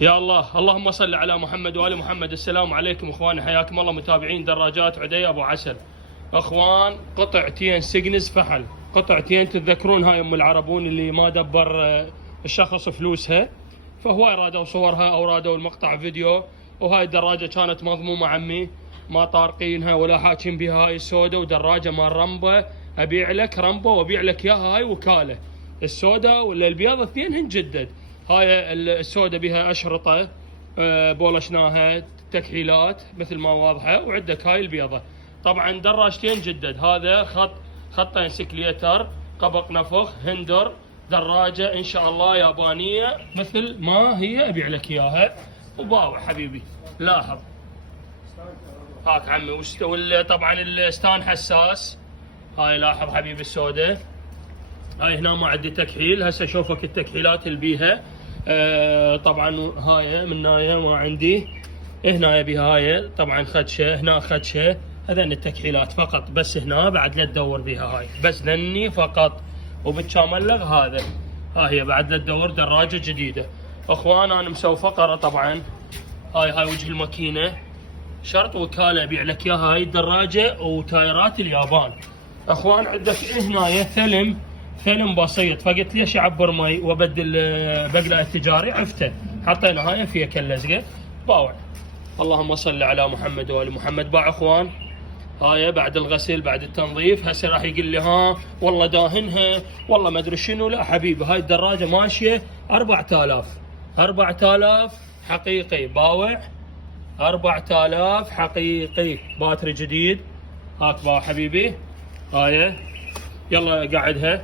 يا الله، اللهم صل على محمد وآل محمد. السلام عليكم اخواني، حياكم الله متابعين دراجات عدي ابو عسل. اخوان قطعتين سجنز فحل، قطعتين تتذكرون هاي ام العربون اللي ما دبر الشخص فلوسها، فهو رادوا صورها او رادوا المقطع فيديو. وهاي الدراجه كانت مضمومه عمي، ما طارقينها ولا حاكين بها. هاي السوداء ودراجه مال رامبو، ابيع لك رامبو وابيع لك اياها. هاي وكاله السوداء ولا البيض اثنينهن جدد. هاي السوداء بها اشرطه بولشناها تكحيلات مثل ما واضحه، وعندك هاي البيضه. طبعا دراجتين جدد، هذا خطين سكليتر، قبق نفخ، هندر، دراجه ان شاء الله يابانيه مثل ما هي ابيع لك اياها. وباوع حبيبي، لاحظ هاك عمي. طبعا الستان حساس، هاي لاحظ حبيبي السوداء. هاي هنا ما عندي تكحيل، هسه اشوفك التكحيلات اللي بيها. طبعا هاي من هاي ما عندي، هنا بيها هاي طبعا خدشه، هنا خدشه. هذين التكحيلات فقط، بس هنا بعد لا تدور بيها هاي، بس ذني فقط. وبتشاملغ هذا، ها هي بعد لا تدور دراجه جديده. اخوان انا مسوي فقره طبعا. هاي وجه الماكينه، شرط وكاله ابيع لك اياها. هاي الدراجه وتايرات اليابان. اخوان عندك هنا ثلم بسيط، فقلت ليش اعبر مي وابدل بقلاء التجاري؟ عفته حطينا هاي فيها كاللزقه. باوع، اللهم صل على محمد وال محمد. باع اخوان، هاي بعد الغسل بعد التنظيف. هسه راح يقول لي ها والله داهنها والله ما ادري شنو. لا حبيبي، هاي الدراجه ماشيه 4000 حقيقي. باوع 4000 حقيقي، باتري جديد. هاك باوع حبيبي. هاي يلا قاعدها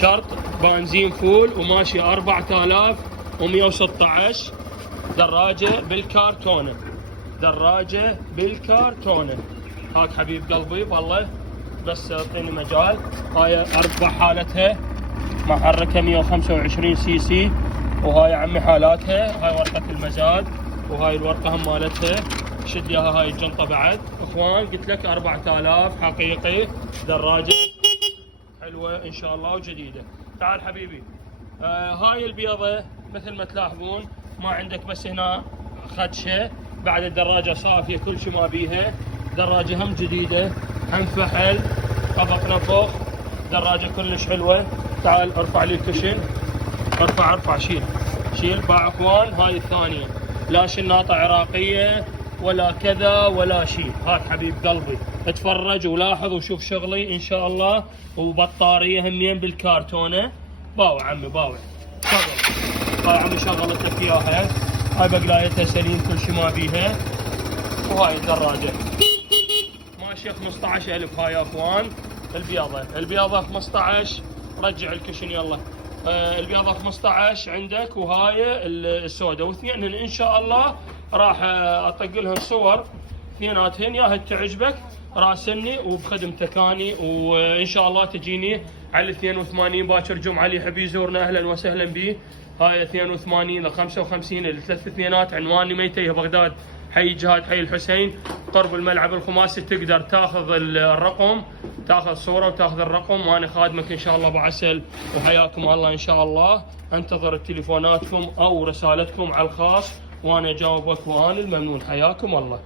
شرط بنزين فول وماشي 4116. دراجه بالكارتونه، دراجه بالكارتونه. هاك حبيب قلبي والله، بس اعطيني مجال. هاي اربع حالتها، محركه 125 سي سي. وهاي عمي حالاتها، هاي ورقه المزاد، وهاي الورقه هم مالتها. شد ياها هاي الجنطه بعد. اخوان قلت لك 4000 حقيقي، دراجه حلوه ان شاء الله وجديده. تعال حبيبي. هاي البيضه مثل ما تلاحظون، ما عندك بس هنا خدشه. بعد الدراجه صافيه كل شيء ما بيها. دراجه هم جديده، هم فحل، قبق نفخ، دراجه كلش حلوه. تعال ارفع لي الكشن، ارفع شيل. باع اخوان. هاي الثانيه لا شناطه عراقيه ولا كذا ولا شيء. هاك حبيب قلبي، اتفرج ولاحظ وشوف شغلي ان شاء الله. وبطاريه همين بالكارتونه. باوع عمي باوع، شغل. هاي عمي شغلت لك اياها. هاي بقلايتها سليم كل شيء ما بيها. وهاي الدراجه ماشيه 15000. هاي يا اخوان البياضه 15. رجع الكشن يلا. البياضه 15 عندك، وهاي السوداء. واثنين ان شاء الله راح اطق لهم صور اثنيناتهن، يا تعجبك راسلني وبخدمتك اني. وان شاء الله تجيني على 82 باكر جمعه اللي يحب يزورنا اهلا وسهلا به. هاي 82 ل 55 الثلاث اثنينات. عنواني ميتيه بغداد، حي جهاد حي الحسين، قرب الملعب الخماسي. تقدر تاخذ الرقم، تاخذ صوره وتاخذ الرقم، وانا خادمك ان شاء الله ابو عسل. وحياكم الله ان شاء الله. انتظر تليفوناتكم او رسالتكم على الخاص، وانا اجاوبك وانا الممنون. حياكم الله.